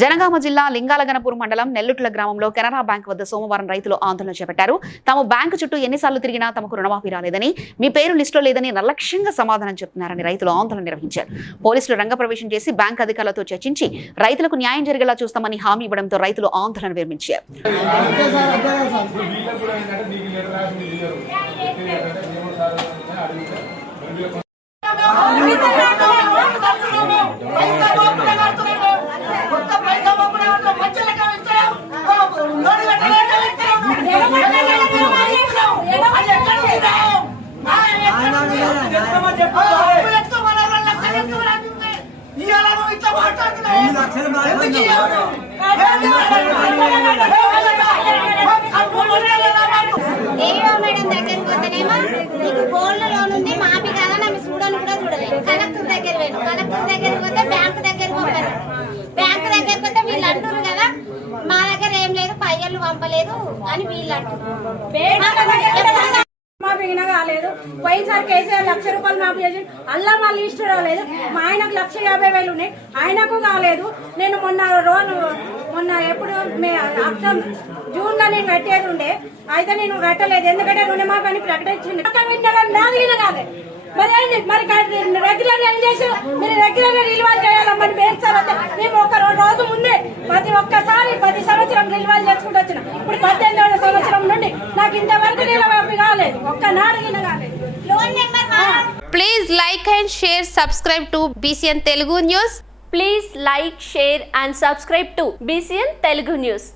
జనగామ జిల్లా లింగాలగనపూర్ మండలం నెల్లుట్ల గ్రామంలో కెనరా బ్యాంక్ వద్ద సోమవారం రైతులు ఆందోళన చేపట్టారు. తాము బ్యాంకు చుట్టూ ఎన్నిసార్లు తిరిగినా తమకు రుణమాఫీ రాలేదని, మీ పేరు లిస్టులో లేదని నిర్లక్ష్యంగా సమాధానం చెప్తున్నారని రైతులు ఆందోళన నిర్వహించారు. పోలీసులు రంగప్రవేశం చేసి బ్యాంక్ అధికారులతో చర్చించి రైతులకు న్యాయం జరిగేలా చూస్తామని హామీ ఇవ్వడంతో రైతులు ఆందోళన విరమించారు. మేడం దగ్గరికి పోతేనేమో నీకు గోల్డ్ లోన్ ఉంది మాఫీ కదా నన్ను చూడని కూడా చూడలేదు. కలెక్టర్ దగ్గర పోయాను, కలెక్టర్ దగ్గరికి పోతే బ్యాంకు దగ్గరికి పంపారు. బ్యాంకు దగ్గరికి పోతే వీళ్ళు అంటారు కదా మా దగ్గర ఏం లేదు, పయ్యలు పంపలేదు అని వీళ్ళు అంటారు. మాఫీ కాలేదు. పోయినసారి కేసీఆర్ ₹1,00,000 మాఫీ చేసి అల్లా మా లిస్టు రాలేదు. మా ఆయనకు 1,50,000 ఉన్నాయి, ఆయనకు కాలేదు. నేను మొన్న ఎప్పుడు జూన్ లో నేను కట్టేది ఉండే, అయితే నేను కట్టలేదు. ఎందుకంటే రుణమాఫీ అని ప్రకటించింది. కాలేదు మరి రెగ్యులర్ ఏం చేసి మీరు రెగ్యులర్ రినివల్ చేయాలమ్మని పేర్చాలి. మేము ఒక రోజు ముందే ప్రతి సంవత్సరం రినివల్ చేసుకుంటూ వచ్చిన. ఇప్పుడు 18వ సంవత్సరం నుండి నాకు ఇంతవరకు రుణమాఫీ కాలేదు, ఒక్కనాడు కాలేదు. Please like and share, subscribe to BCN Telugu News. Please like, share and subscribe to BCN Telugu News.